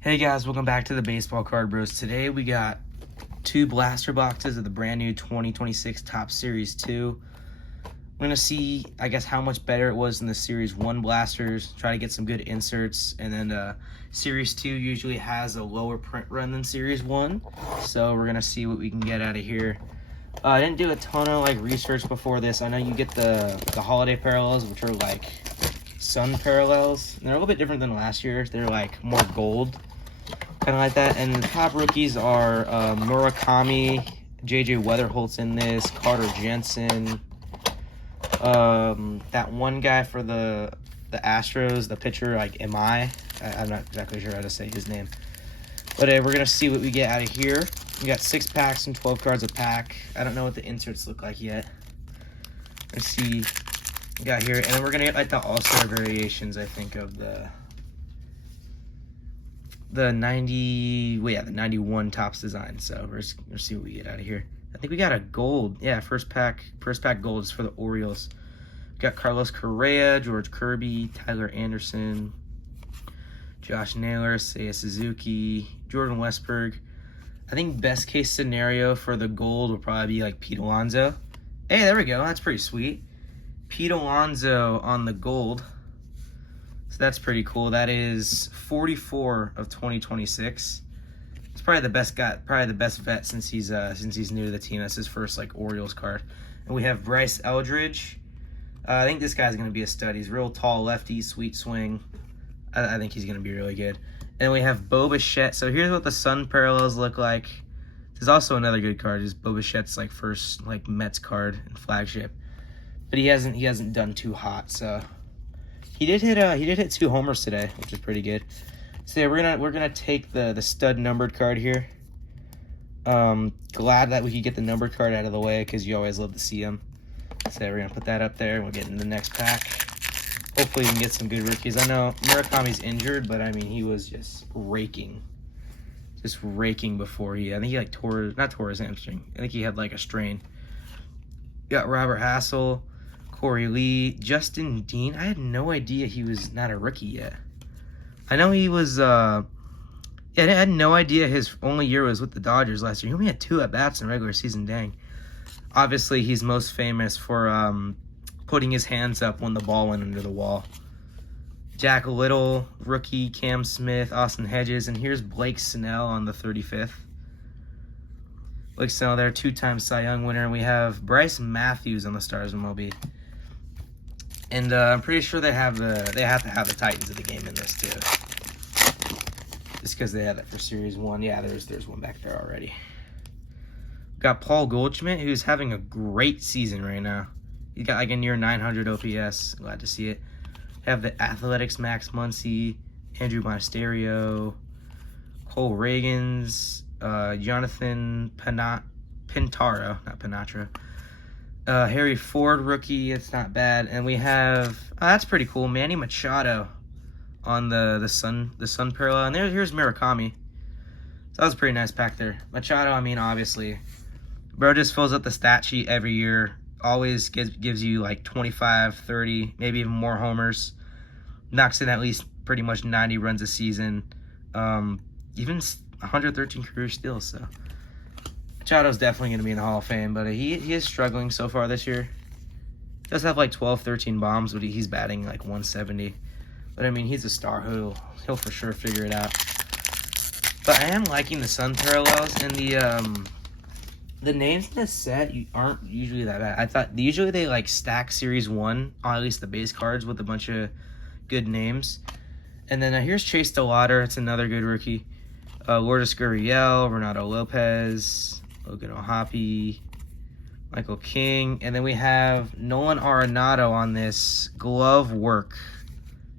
Hey guys, welcome back to the Baseball Card Bros. Today we got two blaster boxes of the brand new 2026 Topps Series 2. I'm going to see, I guess, how much better it was than the Series 1 blasters, try to get some good inserts, and then Series 2 usually has a lower print run than Series 1, so we're going to see what we can get out of here. I didn't do a ton of research before this. I know you get the holiday parallels, which are like sun parallels. And they're a little bit different than last year. They're like more gold, kind of like that. And the top rookies are Murakami, JJ Weatherholt's in this, Carter Jensen, that one guy for the Astros, the pitcher, I'm not exactly sure how to say his name. But we're gonna see what we get out of here. We got 6 packs and 12 cards a pack. I don't know what the inserts look like yet. Let's see what we got here. And then we're gonna get like the all-star variations, I think, of the 91 Topps design. So let's see what we get out of here. I think we got a gold. Yeah, first pack gold is for the Orioles. We got Carlos Correa, George Kirby, Tyler Anderson, Josh Naylor, Seiya Suzuki, Jordan Westburg. I think best case scenario for the gold will probably be like Pete Alonso. Hey, there we go. That's pretty sweet. Pete Alonso on the gold. So that's pretty cool. That is 44 of 2026. It's probably the best guy, probably the best vet since he's new to the team. That's his first Orioles card. And we have Bryce Eldridge. I think this guy's going to be a stud. He's real tall, lefty, sweet swing. I think he's going to be really good. And we have Bo Bichette. So here's what the sun parallels look like. There's also another good card. Is Bo Bichette's first Mets card and flagship. But he hasn't done too hot. So he did hit 2 homers today, which is pretty good. So yeah, we're gonna take the stud numbered card here. Glad that we could get the numbered card out of the way because you always love to see them. So we're gonna put that up there and we'll get in the next pack. Hopefully we can get some good rookies. I know Murakami's injured, but I mean he was just raking before I think he tore his hamstring. I think he had a strain. Got Robert Hassel, Corey Lee, Justin Dean. I had no idea he was not a rookie yet. I know he was. I had no idea his only year was with the Dodgers last year. He only had 2 at bats in regular season. Dang. Obviously, he's most famous for putting his hands up when the ball went under the wall. Jack Little, rookie, Cam Smith, Austin Hedges, and here's Blake Snell on the 35th. Blake Snell there, 2-time Cy Young winner, and we have Bryce Matthews on the Stars MLB. And I'm pretty sure they have to have the Titans of the game in this too, just because they had that for Series 1. Yeah, there's one back there already. Got Paul Goldschmidt, who's having a great season right now. He's got a near 900 OPS. Glad to see it. Have the Athletics Max Muncy, Andrew Monasterio, Cole Reagans, Jonathan Pintaro, not Pinatra. Harry Ford rookie, it's not bad. And we have that's pretty cool, Manny Machado on the sun parallel. And here's Murakami. So that was a pretty nice pack there. Machado, I mean, obviously, bro just fills up the stat sheet every year. Always gives you 25, 30, maybe even more homers. Knocks in at least pretty much 90 runs a season. Even 113 career steals. So Machado's definitely going to be in the Hall of Fame, but he is struggling so far this year. He does have 12, 13 bombs, but he's batting 170. But I mean, he's a star. He'll for sure figure it out. But I am liking the sun parallels, and the names in this set aren't usually that bad. I thought usually they stack Series 1, or at least the base cards, with a bunch of good names. And then here's Chase DeLauder. It's another good rookie. Lourdes Gurriel, Renato Lopez, Logan O'Hoppe, Michael King. And then we have Nolan Arenado on this glove work.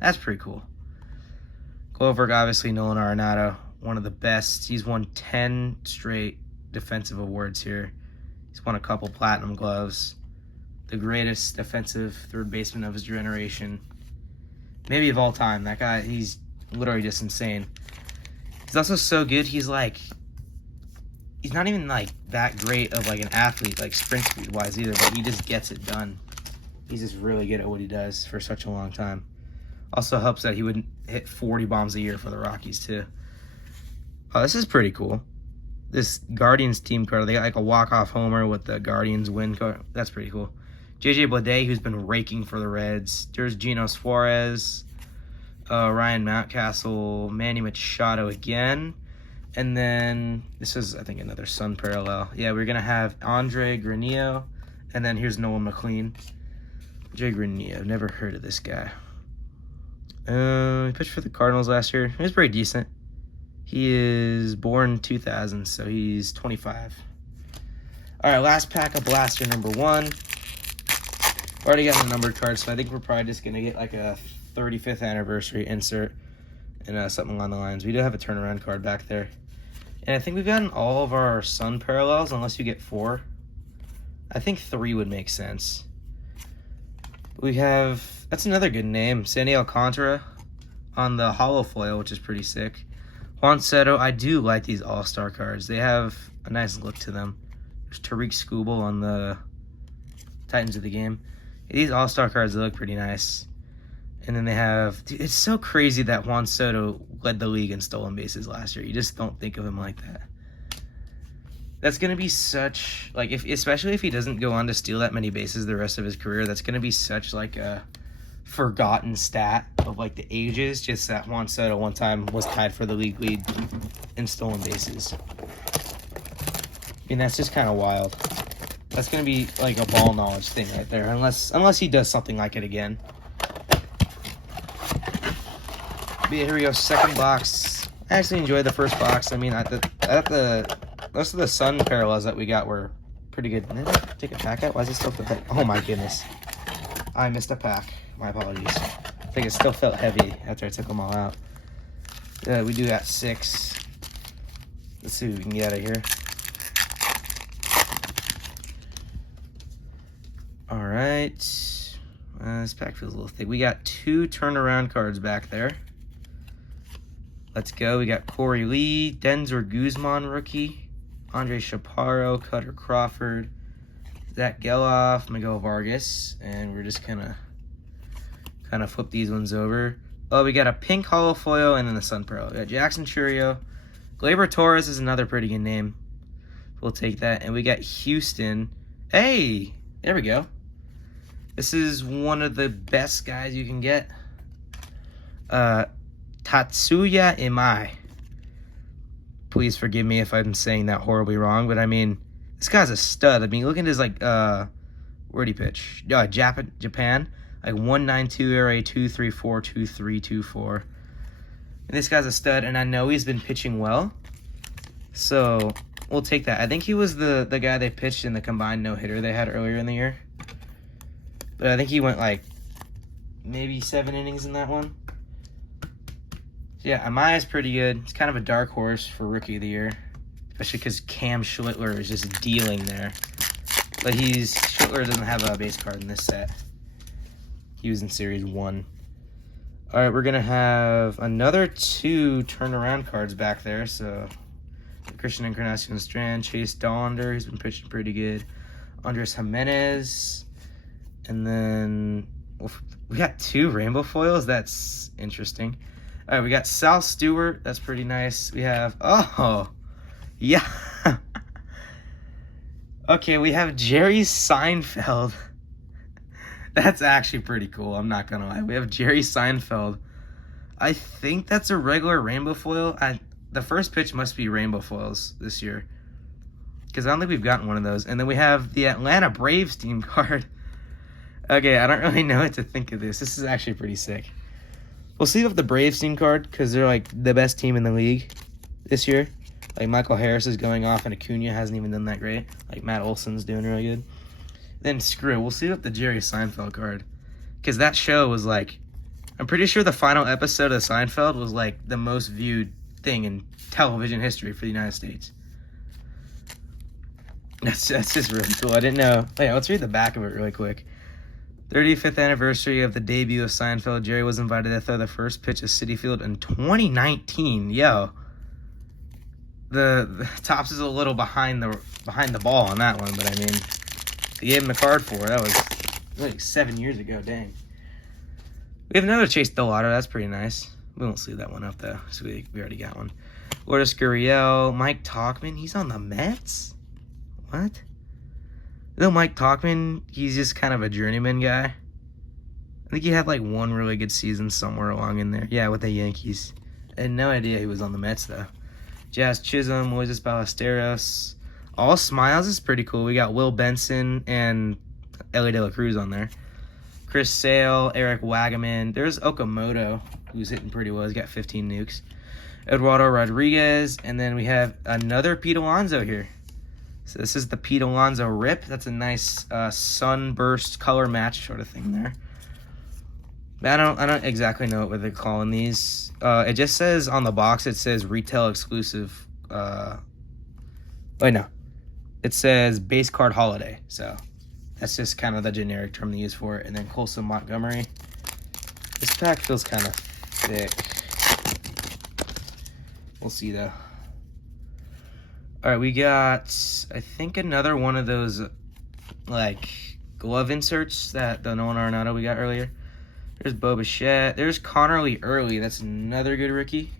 That's pretty cool. Glove work, obviously, Nolan Arenado, one of the best. He's won 10 straight defensive awards here. He's won a couple platinum gloves. The greatest defensive third baseman of his generation. Maybe of all time. That guy, he's literally just insane. He's also so good, he's not even that great of an athlete, sprint speed wise either, but he just gets it done. He's just really good at what he does for such a long time. Also helps that he would hit 40 bombs a year for the Rockies too. Oh, this is pretty cool. This Guardians team card, they got like a walk-off homer with the Guardians win card. That's pretty cool. JJ Bleday, who's been raking for the Reds. There's Gino Suarez, Ryan Mountcastle, Manny Machado again. And then this is, I think, another Sun parallel. Yeah, we're going to have Andre Granillo. And then here's Nolan McLean. Jay Granillo, never heard of this guy. He pitched for the Cardinals last year. He was pretty decent. He is born 2000, so he's 25. All right, last pack of blaster number 1. Already got the numbered card, so I think we're probably just going to get like a 35th anniversary insert and something along the lines. We do have a turnaround card back there. And I think we've gotten all of our Sun parallels, unless you get 4. I think 3 would make sense. We have, that's another good name, Sandy Alcantara on the hollow foil, which is pretty sick. Juan Soto, I do like these all-star cards. They have a nice look to them. There's Tariq Skubal on the Titans of the Game. These all-star cards, they look pretty nice. And then they have, dude, it's so crazy that Juan Soto led the league in stolen bases last year. You just don't think of him like that. That's going to be such, like, especially if he doesn't go on to steal that many bases the rest of his career, that's going to be such, like, a forgotten stat of, like, the ages. Just that Juan Soto one time was tied for the league lead in stolen bases. I mean, that's just kind of wild. That's going to be, like, a ball knowledge thing right there, unless he does something like it again. But yeah, here we go, second box. I actually enjoyed the first box. I mean, most of the Sun parallels that we got were pretty good. Did I take a pack out? Why does it still feel heavy? Oh my goodness. I missed a pack. My apologies. I think it still felt heavy after I took them all out. We do got 6. Let's see what we can get out of here. Alright. This pack feels a little thick. We got 2 turnaround cards back there. Let's go. We got Corey Lee, Denzer Guzman rookie, Andre Chaparro, Cutter Crawford, Zach Geloff, Miguel Vargas, and we're just kind of flip these ones over. Oh, we got a pink hollow foil and then the Sun Pearl. We got Jackson Churio. Gleyber Torres is another pretty good name. We'll take that. And we got Houston. Hey, there we go. This is one of the best guys you can get. Tatsuya Imai. Please forgive me if I'm saying that horribly wrong, but I mean, this guy's a stud. I mean, look at his, like, where'd he pitch? Japan. Like 1.92 ERA, 2.34, 2.3, 2.4. And this guy's a stud, and I know he's been pitching well. So, we'll take that. I think he was the guy they pitched in the combined no-hitter they had earlier in the year. But I think he went, like, maybe 7 innings in that one. Yeah, Amaya's pretty good. It's kind of a dark horse for Rookie of the Year, especially because Cam Schlittler is just dealing there. But Schlittler doesn't have a base card in this set. He was in Series 1. All right, we're going to have another 2 turnaround cards back there. So, Christian Encarnacion Strand, Chase Dollander, he's been pitching pretty good. Andres Jimenez. And then we got 2 rainbow foils. That's interesting. All right, we got Sal Stewart. That's pretty nice. We have, oh, yeah. Okay, we have Jerry Seinfeld. That's actually pretty cool. I'm not going to lie. We have Jerry Seinfeld. I think that's a regular rainbow foil. The first pitch must be rainbow foils this year, because I don't think we've gotten one of those. And then we have the Atlanta Braves team card. Okay, I don't really know what to think of this. This is actually pretty sick. We'll see if the Braves team card, because they're like the best team in the league this year. Like Michael Harris is going off, and Acuna hasn't even done that great. Like Matt Olson's doing really good. Then screw it. We'll see if the Jerry Seinfeld card, because that show was like, I'm pretty sure the final episode of Seinfeld was like the most viewed thing in television history for the United States. That's just really cool. I didn't know. Oh, yeah, let's read the back of it really quick. 35th anniversary of the debut of Seinfeld. Jerry was invited to throw the first pitch at Citi Field in 2019. Yo, the Tops is a little behind the ball on that one, but I mean, they gave him the card for it. That was like 7 years ago. Dang. We have another Chase Dollander. That's pretty nice. We won't sleeve that one up though, so we already got one. Lourdes Gurriel, Mike Tauchman. He's on the Mets? What? No, Mike Tauchman, he's just kind of a journeyman guy. I think he had like one really good season somewhere along in there. Yeah, with the Yankees. I had no idea he was on the Mets, though. Jazz Chisholm, Moises Ballesteros. All Smiles is pretty cool. We got Will Benson and Ellie De La Cruz on there. Chris Sale, Eric Wagaman. There's Okamoto, who's hitting pretty well. He's got 15 nukes. Eduardo Rodriguez. And then we have another Pete Alonso here. So this is the Pete Alonso rip. That's a nice sunburst color match sort of thing there. I don't exactly know what they're calling these. It just says on the box, it says retail exclusive. Wait, no. It says base card holiday. So that's just kind of the generic term they use for it. And then Colson Montgomery. This pack feels kind of thick. We'll see though. All right, we got, I think, another one of those like glove inserts that the Nolan Arenado we got earlier. There's Bo Bichette. There's Connerly Early. That's another good rookie.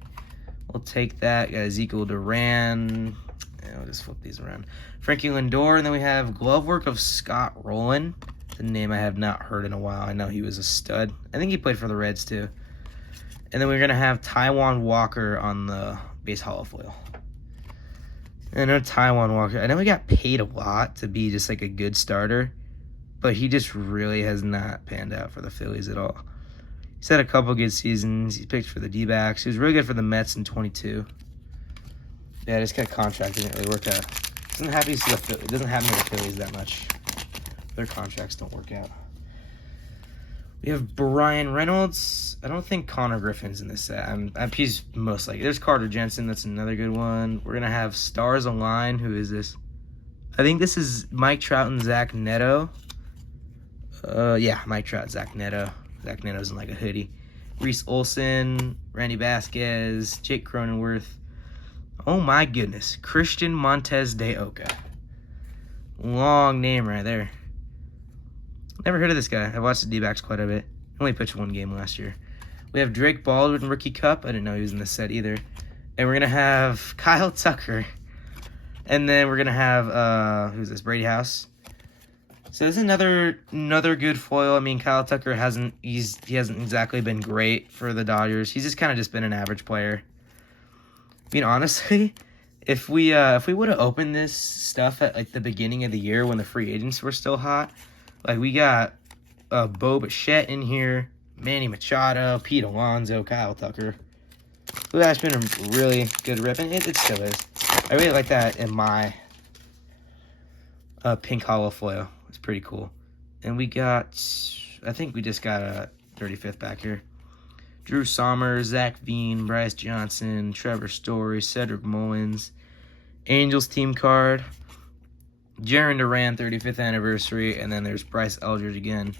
We'll take that. Got Ezekiel Duran. Yeah, we'll just flip these around. Frankie Lindor. And then we have glove work of Scott Rowland. The name I have not heard in a while. I know he was a stud. I think he played for the Reds too. And then we're going to have Taijuan Walker on the base hollow foil. And I know Taijuan Walker. I know he got paid a lot to be just like a good starter. But he just really has not panned out for the Phillies at all. He's had a couple good seasons. He's picked for the D-backs. He was really good for the Mets in 22. Yeah, this kind of contract didn't really work out. It doesn't happen to the Phillies that much. Their contracts don't work out. We have Brian Reynolds. I don't think Connor Griffin's in this set. He's most likely. There's Carter Jensen. That's another good one. We're going to have Stars Align. Who is this? I think this is Mike Trout and Zach Neto. Yeah, Mike Trout, Zach Neto. Zach Neto's in like a hoodie. Reese Olson, Randy Vasquez, Jake Cronenworth. Oh my goodness. Christian Montes de Oca. Long name right there. Never heard of this guy. I watched the D-backs quite a bit. Only pitched one game last year. We have Drake Baldwin, Rookie Cup. I didn't know he was in this set either. And we're going to have Kyle Tucker. And then we're going to have, who's this? Brady House. So this is another good foil. I mean, Kyle Tucker hasn't exactly been great for the Dodgers. He's just kind of been an average player. I mean, honestly, if we would have opened this stuff at like the beginning of the year when the free agents were still hot, like we got Bo Bichette in here, Manny Machado, Pete Alonso, Kyle Tucker. Well, that's been a really good rip, and it still is. I really like that in my pink hollow foil. It's pretty cool. And we got, I think we just got a 35th back here. Drew Sommers, Zach Veen, Bryce Johnson, Trevor Story, Cedric Mullins, Angels team card, Jarren Duran 35th anniversary, and then there's Bryce Eldridge again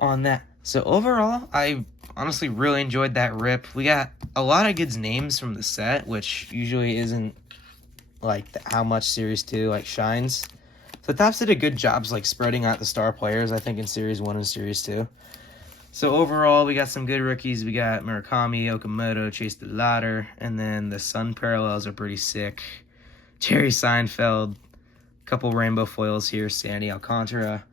on that. So overall, I honestly really enjoyed that rip. We got a lot of good names from the set, which usually isn't like how much Series 2 like shines. So Topps did a good job like spreading out the star players, I think, in Series 1 and Series 2. So overall, we got some good rookies. We got Murakami, Okamoto, Chase the Ladder, and then the Sun parallels are pretty sick. Jerry Seinfeld, a couple rainbow foils here, Sandy Alcantara.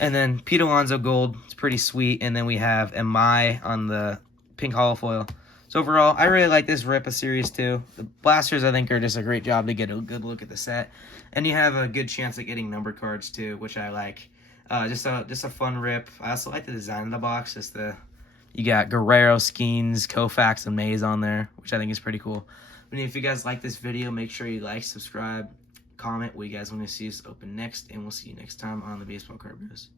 And then Pete Alonso Gold, it's pretty sweet. And then we have Amai on the pink hollow foil. So overall, I really like this rip of Series 2. The blasters, I think, are just a great job to get a good look at the set. And you have a good chance at getting number cards, too, which I like. Just a fun rip. I also like the design of the box. You got Guerrero, Skeens, Koufax, and Mays on there, which I think is pretty cool. But if you guys like this video, make sure you like, subscribe, comment what you guys want to see us open next, and we'll see you next time on the Baseball Card Bros.